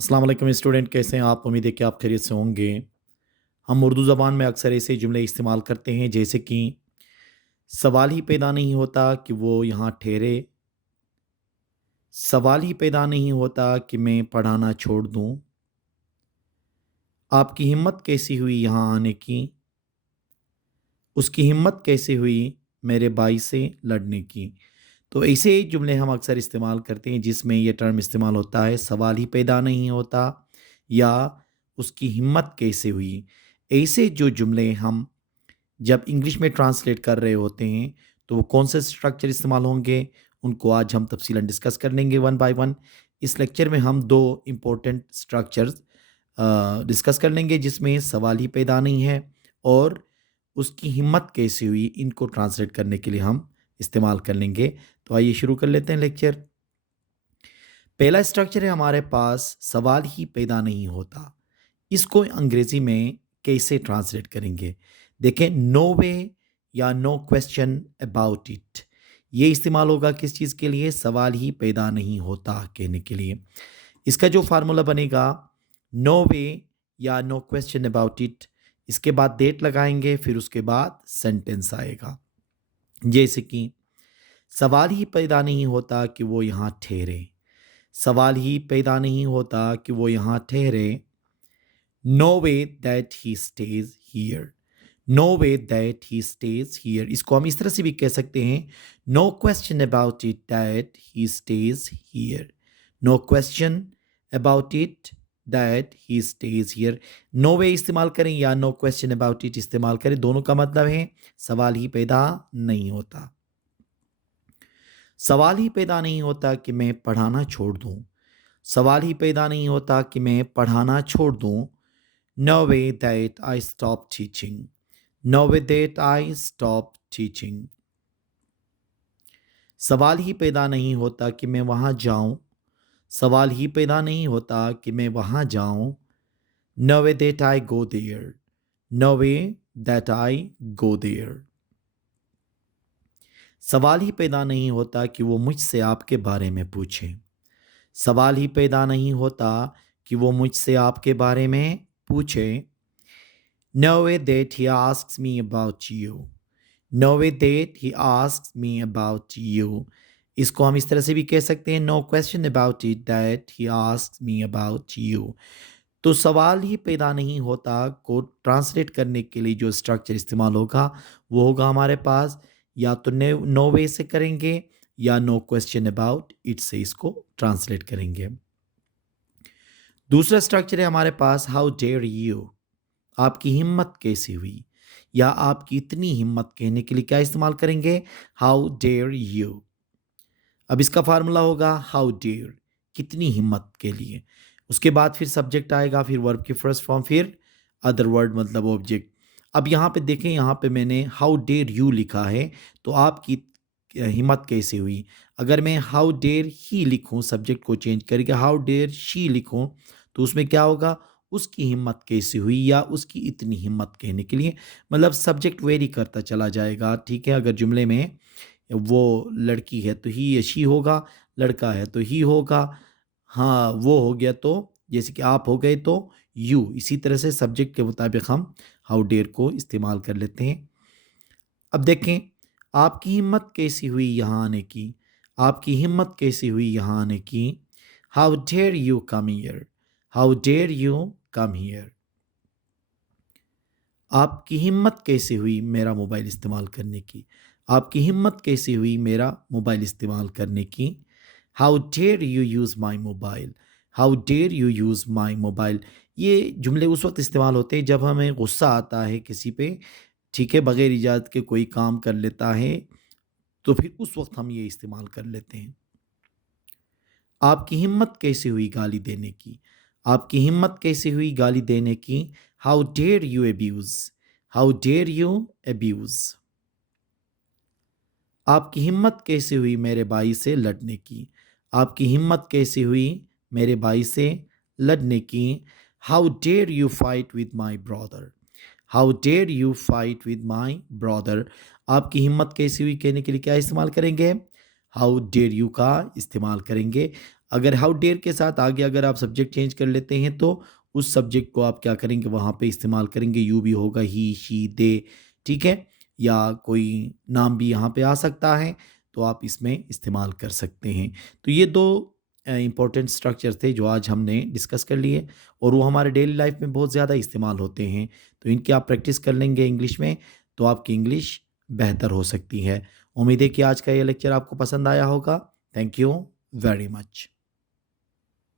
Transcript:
अस्सलाम वालेकुम स्टूडेंट, कैसे हैं आप? उम्मीद है कि आप खैरियत से होंगे। हम उर्दू ज़बान में अक्सर ऐसे जुमले इस्तेमाल करते हैं जैसे कि सवाल ही पैदा नहीं होता कि वो यहाँ ठहरे, सवाल ही पैदा नहीं होता कि मैं पढ़ाना छोड़ दूँ, आपकी हिम्मत कैसी हुई यहाँ आने की, उसकी हिम्मत कैसे हुई मेरे भाई से लड़ने की। तो ऐसे जुमले हम अक्सर इस्तेमाल करते हैं जिसमें ये टर्म इस्तेमाल होता है, सवाल ही पैदा नहीं होता या उसकी हिम्मत कैसे हुई। ऐसे जो जुमले हम जब इंग्लिश में ट्रांसलेट कर रहे होते हैं तो वो कौन से स्ट्रक्चर इस्तेमाल होंगे, उनको आज हम तफसीलन डिस्कस कर लेंगे वन बाय वन। इस लेक्चर में हम दो इम्पोर्टेंट स्ट्रक्चर्स डिस्कस कर लेंगे जिसमें सवाल ही पैदा नहीं है और उसकी हिम्मत कैसे हुई, इनको ट्रांसलेट करने के लिए हम इस्तेमाल कर लेंगे। तो आइए शुरू कर लेते हैं लेक्चर। पहला स्ट्रक्चर है हमारे पास, सवाल ही पैदा नहीं होता। इसको अंग्रेजी में कैसे ट्रांसलेट करेंगे? देखें, नो वे या नो क्वेश्चन अबाउट इट, ये इस्तेमाल होगा किस चीज़ के लिए? सवाल ही पैदा नहीं होता कहने के लिए। इसका जो फार्मूला बनेगा, नो वे या नो क्वेश्चन अबाउट इट, इसके बाद डेट लगाएंगे, फिर उसके बाद सेंटेंस आएगा। जैसे कि सवाल ही पैदा नहीं होता कि वो यहाँ ठहरे, सवाल ही पैदा नहीं होता कि वो यहाँ ठहरे, no way that he stays here, no way that he stays here. इसको हम इस तरह से भी कह सकते हैं, no question about it that he stays here, no question about it that he stays here. No way इस्तेमाल करें या नो क्वेश्चन अबाउट इट इस्तेमाल करें, दोनों का मतलब है सवाल ही पैदा नहीं होता। सवाल ही पैदा नहीं होता कि मैं पढ़ाना छोड़ दूं, सवाल ही पैदा नहीं होता कि मैं पढ़ाना छोड़ दूं, no way that I stop teaching, no way that I stop teaching. सवाल ही पैदा नहीं होता कि मैं वहाँ जाऊँ, सवाल ही पैदा नहीं होता कि मैं वहाँ जाऊँ, no way that I go there, no way that I go there. सवाल ही पैदा नहीं होता कि वो मुझसे आपके बारे में पूछें, सवाल ही पैदा नहीं होता कि वो मुझसे आपके बारे में पूछे, no way that he asks me about you, no way that he asks me about you. इसको हम इस तरह से भी कह सकते हैं, no question about it that he asks me about you. तो सवाल ही पैदा नहीं होता को ट्रांसलेट करने के लिए जो स्ट्रक्चर इस्तेमाल होगा वो होगा हमारे पास, या तो नो वे से करेंगे या नो क्वेश्चन अबाउट इट से इसको ट्रांसलेट करेंगे। दूसरा स्ट्रक्चर है हमारे पास, हाउ डेयर यू, आपकी हिम्मत कैसी हुई, या आपकी इतनी हिम्मत कहने के लिए क्या इस्तेमाल करेंगे? How dare you. अब इसका फार्मूला होगा हाउ डेयर, कितनी हिम्मत के लिए। उसके बाद फिर सब्जेक्ट आएगा, फिर वर्ब की फर्स्ट फॉर्म, फिर अदर वर्ड मतलब ऑब्जेक्ट। अब यहाँ पे देखें, यहाँ पे मैंने हाउ डेयर यू लिखा है, तो आपकी हिम्मत कैसे हुई। अगर मैं हाउ डेयर ही लिखूँ, सब्जेक्ट को चेंज करके हाउ डेयर शी लिखूँ, तो उसमें क्या होगा? उसकी हिम्मत कैसे हुई या उसकी इतनी हिम्मत कहने के लिए। मतलब सब्जेक्ट वेरी करता चला जाएगा, ठीक है। अगर जुमले में वो लड़की है तो ही या शी होगा, लड़का है तो ही होगा, हाँ वो हो गया तो जैसे कि आप हो गए तो यू। इसी तरह से सब्जेक्ट के मुताबिक हम हाउ डेयर को इस्तेमाल कर लेते हैं। अब देखें, आपकी हिम्मत कैसी हुई यहाँ आने की, आपकी हिम्मत कैसी हुई यहाँ आने की, how dare you come here, how dare you come here. आपकी हिम्मत कैसे हुई मेरा मोबाइल इस्तेमाल करने की, आपकी हिम्मत कैसे हुई मेरा मोबाइल इस्तेमाल करने की, how dare you use my mobile, how dare you use my mobile. ये जुमले उस वक्त इस्तेमाल होते हैं जब हमें गुस्सा आता है किसी पे, ठीक है, बगैर इजाज़त के कोई काम कर लेता है, तो फिर उस वक्त हम ये इस्तेमाल कर लेते हैं। आपकी हिम्मत कैसे हुई गाली देने की, आपकी हिम्मत कैसे हुई गाली देने की, how dare you abuse, how dare you abuse. आपकी हिम्मत कैसे हुई मेरे भाई से लड़ने की, आपकी हिम्मत कैसे हुई मेरे भाई से लड़ने की, how dare you fight with my brother, how dare you fight with my brother. आपकी हिम्मत कैसी हुई कहने के लिए क्या इस्तेमाल करेंगे? हाउ डेयर यू का इस्तेमाल करेंगे। अगर हाउ डेयर के साथ आगे अगर आप सब्जेक्ट चेंज कर लेते हैं तो उस सब्जेक्ट को आप क्या करेंगे, वहाँ पे इस्तेमाल करेंगे। यू भी होगा, ही, शी, दे, ठीक है? या कोई नाम भी यहाँ पे आ सकता है, तो आप इसमें इस्तेमाल कर सकते हैं। तो ये 2 इम्पोर्टेंट स्ट्रक्चर थे जो आज हमने डिस्कस कर लिए और वो हमारे डेली लाइफ में बहुत ज़्यादा इस्तेमाल होते हैं। तो इनकी आप प्रैक्टिस कर लेंगे इंग्लिश में, तो आपकी इंग्लिश बेहतर हो सकती है। उम्मीद है कि आज का ये लेक्चर आपको पसंद आया होगा। Thank you very much.